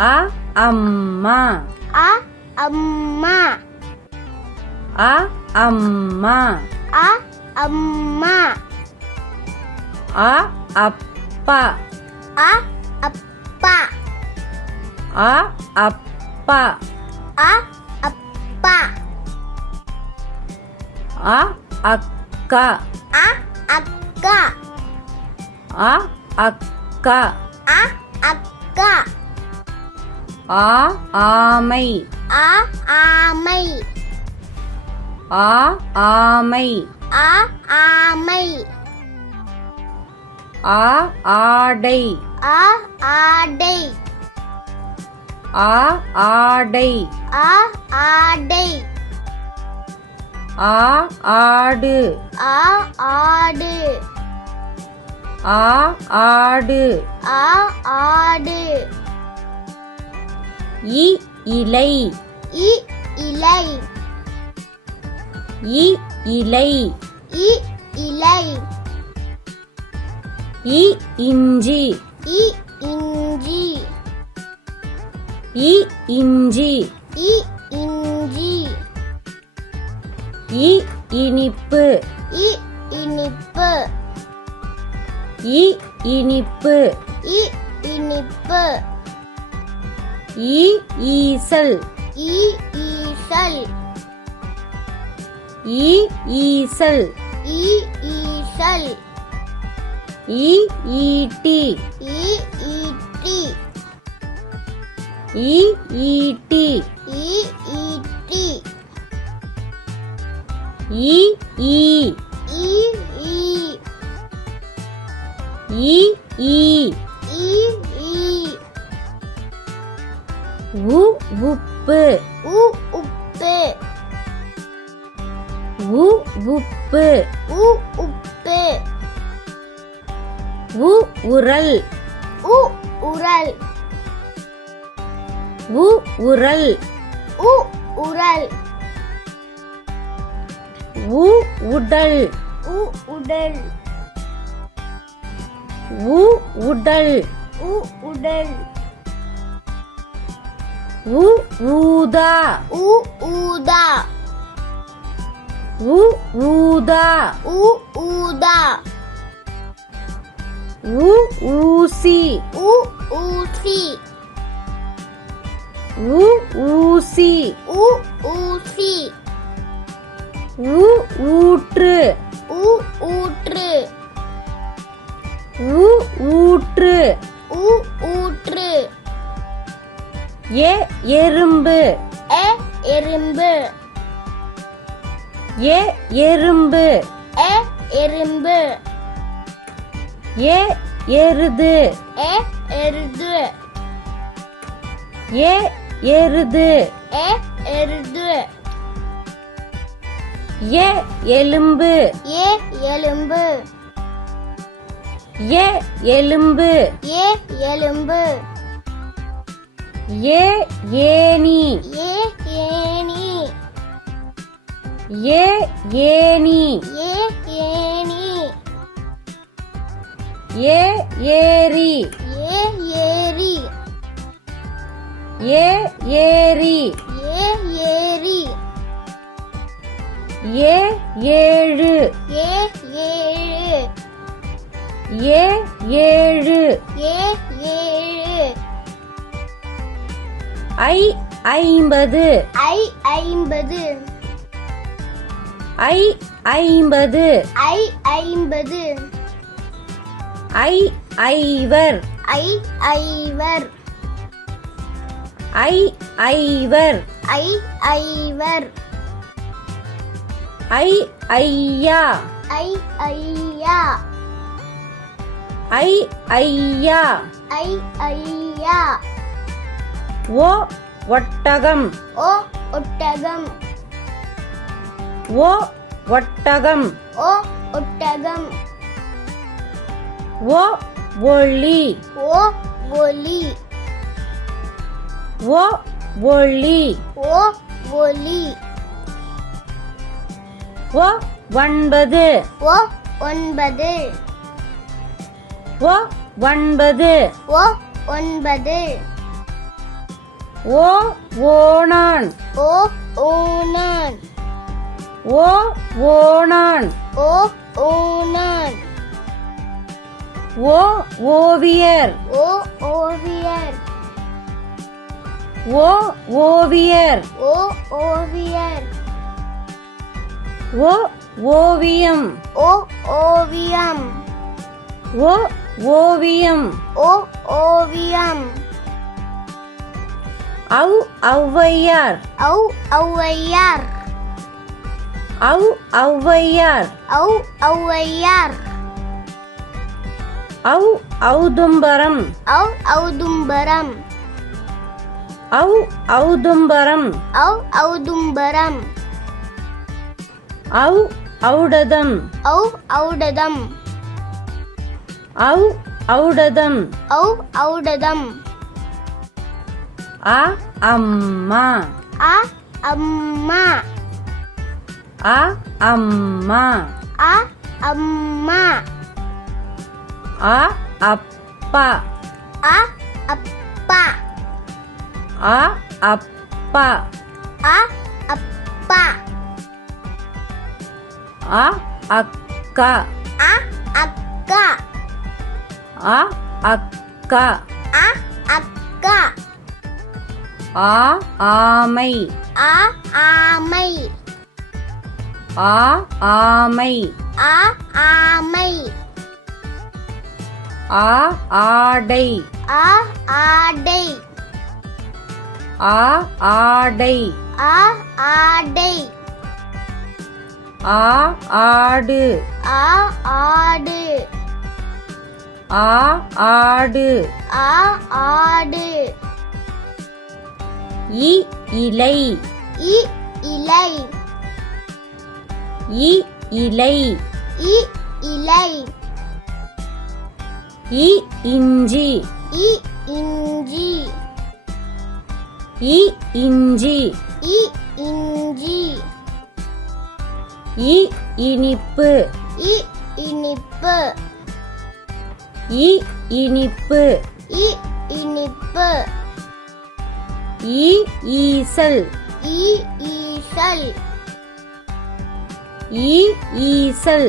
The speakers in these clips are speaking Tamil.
அ அம்மா. அ அம்மா. அ அம்மா. அ அம்மா. அ அப்பா. அ அப்பா. அ அப்பா. அ அப்பா. அ அக்கா. அ அக்கா. அ அக்கா. அ அக்கா. ஆ ஆமை. ஆ ஆமை. ஆ ஆமை. ஆ ஆமை. ஆ ஆடை. ஆ ஆடை. ஆ ஆடை. ஆ ஆடை. ஆ ஆடு. ஆ ஆடு. ஆ ஆடு. ஆ ஆடு. இ இலை. இ இலை. இ இலை. இ இலை. இ இஞ்சி. இ இஞ்சி. இ இஞ்சி. இ இஞ்சி. இ இனிப்பு. இ இனிப்பு. இ இனிப்பு. இ இனிப்பு. இ ஈசல். இ ஈசல். இ ஈசல். இ ஈசல். இ ஈட்டி. இ ஈட்டி. இ ஈட்டி. இ ஈட்டி. இ ஈ. இ ஈ. இ ஈ. இ ஈ. உ உப்பு. உ உப்பு. உ உப்பு. உ உப்பு. உ உரல். உ உரல். உ உரல். உ உரல். உ உடல். உ உடல். உ உடல். உ உடல். உ ஊதா. உ ஊதா. உ ஊதா. உ ஊதா. உ ஊசி. உ ஊசி. உ ஊசி. உ ஊசி. உ ஊற்று. உ ஊற்று. உ ஊற்று. உ ஊற்று. ஏ எறும்பு. எ எறும்பு. ஏ எறும்பு. எ எறும்பு. ஏ எருது. எ எருது. ஏ எருது. எ எருது. ஏ எலும்பு. ஏ எலும்பு. ஏ எலும்பு. ஏ எலும்பு. ஏ ஏனி. ஏ ஏணி. ஏ ஏனி. ஏ ஏணி. ஏ ஏரி. ஏ ஏரி. ஏ ஏரி. ஏ ஏரி. ஏ ஏழு. ஏ ஏழு. ஏ ஏழு. ஏ ஏழு. ஐ ஐம்பது. ஐ ஐம்பது. ஐ ஐம்பது. ஐ ஐம்பது. ஐ ஐவர். ஐ ஐவர். ஐ ஐவர். ஐ ஐவர். ஐ ஐயா. ஐ ஐயா. ஐ ஐயா. ஐ ஐயா. ஓ ஒட்டகம். ஓ ஒட்டகம். ஓ ஒட்டகம். ஓ ஒட்டகம். ஓ ஒளி. ஓ ஒலி. ஓ ஒளி. ஓ ஒலி. ஓ ஒன்பது. ஓ ஒன்பது. ஓ ஒன்பது. ஓ ஒன்பது. ஓ ஓணான் ஓ ஓணான் ஓ ஓணான் ஓ ஓணான் ஓ ஓவியர் ஓ ஓவியர் ஓ ஓவியர் ஓ ஓவியர் ஓ ஓவியம் ஓ ஓவியம் ஓ ஓவியம் ஓ ஓவியம் ஔ ஔவையார் ஔ ஔவையார் ஔ ஔவையார் ஔ ஔவையார் ஔ ஔதும்பரம் ஔ ஔதும்பரம் ஔ ஔதும்பரம் ஔ ஔதும்பரம் ஔ ஔடதம் ஔ ஔடதம் ஔ ஔடதம் ஔ ஔடதம் அ அம்மா அ அம்மா அ அம்மா அ அம்மா அ அப்பா அ அப்பா அ அப்பா அ அப்பா அ அக்கா அ அக்கா அ அக்கா அ அக்கா ஆ ஆமை ஆ ஆமை ஆ ஆமை ஆ ஆமை ஆ ஆடை ஆ ஆடை ஆ ஆடை ஆ ஆடை ஆ ஆடு ஆ ஆடு ஆ ஆடு ஆ ஆடு இ இலை இ இலை இ இலை இ இலை இ இஞ்சி இ இஞ்சி இ இஞ்சி இ இஞ்சி இ இனிப்பு இ இனிப்பு இ இனிப்பு இ இனிப்பு இ ஈசல் இ ஈசல் இ ஈசல்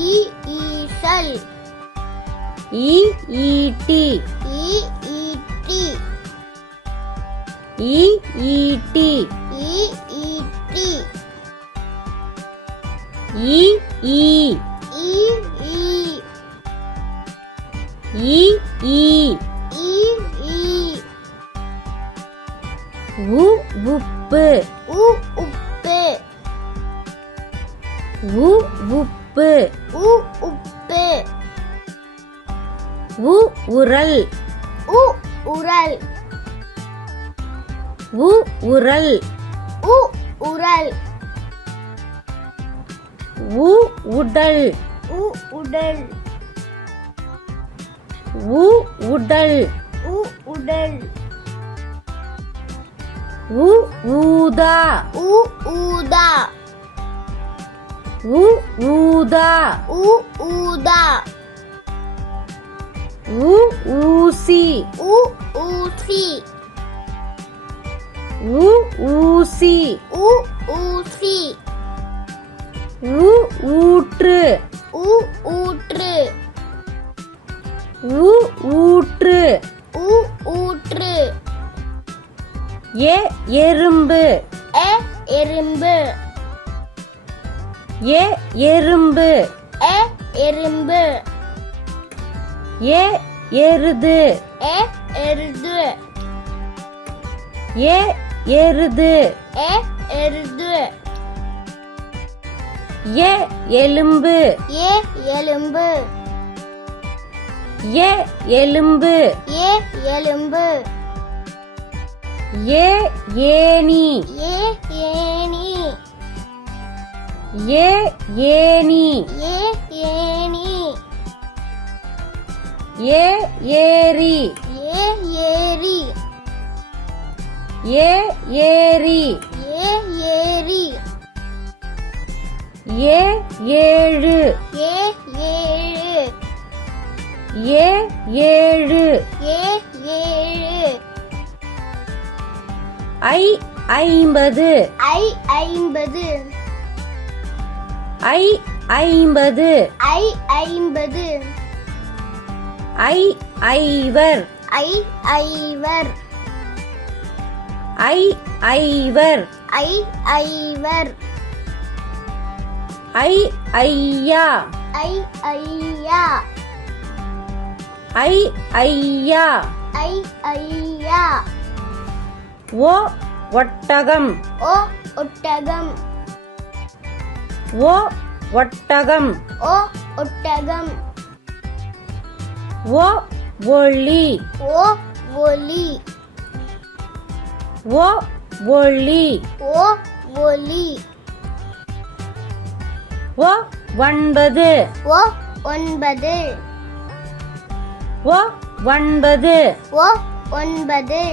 இ ஈசல் இ ஈட்டி இ ஈட்டி இ ஈட்டி இ ஈட்டி இ ஈ இ ஈ இ ஈ இ ஈ உ உப்பு உ உப்பு உ உப்பு உ உப்பு உ உரல் உ உரல் உ உரல் உ உரல் உ உடல் உ உடல் உ உடல் உ உடல் உ ஊதா உ ஊதா உ ஊதா உ ஊதா உ ஊசி உ ஊசி உ ஊசி உ ஊசி உ ஊற்று உ ஊற்று உ ஊற்று உ ஊற்று ஏ எறும்பு எ எறும்பு ஏ எறும்பு எ எறும்பு ஏ எருது எ எருது ஏ எருது எ எருது ஏ எலும்பு ஏ எலும்பு ஏ எலும்பு ஏ எலும்பு ஏ ஏனி ஏ ஏனி ஏ ஏனி ஏ ஏனி ஏ ஏரி ஏ ஏரி ஏ ஏரி ஏ ஏரி ஏ ஏழு ஏ ஏழு ஏ ஏழு ஏ ஏழு ஐ 50 ஐ 50 ஐ 50 ஐ 50 ஐ ஐவர் ஐ ஐவர் ஐ ஐவர் ஐ ஐவர் ஐ ஐயா ஐ ஐயா ஐ ஐயா ஐ ஐயா ஓ ஒட்டகம் ஓ ஒட்டகம் ஓ ஒட்டகம் ஓ ஒட்டகம் ஓ ஒளி ஓ ஒலி ஓ ஒளி ஓ ஒலி ஓ 9 ஓ 9 ஓ 9 ஓ 9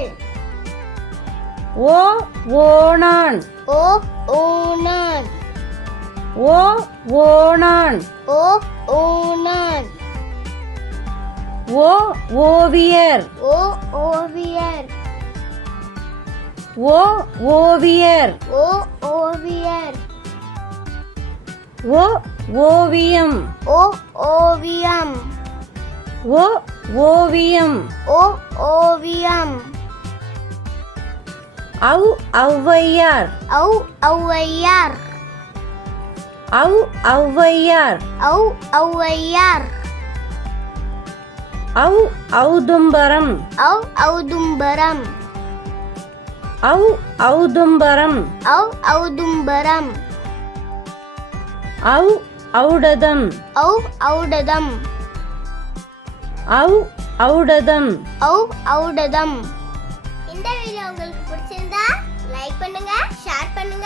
ஓ ஓணான் ஓ ஓனான் ஓ ஓணான் ஓ ஓனான் ஓ ஓவியர் ஓ ஓவியர் ஓ ஓவியர் ஓ ஓவியர் ஓ ஓவியம் ஓ ஓவியம் ஓ ஓவியம் ஓ ஓவியம் ஔ ஔவையார் ஔ ஔவையார் ஔ ஔவையார் ஔ ஔவையார் ஔ ஔதும்பரம் ஔ ஔதும்பரம் ஔ ஔதும்பரம் ஔ ஔதும்பரம் ஔ ஔடதம் ஔ ஔடதம் ஔ ஔடதம் ஔ ஔடதம். இந்த வீடியோ உங்களுக்கு பிடிச்சிருந்தா லைக் பண்ணுங்க, ஷேர் பண்ணுங்க.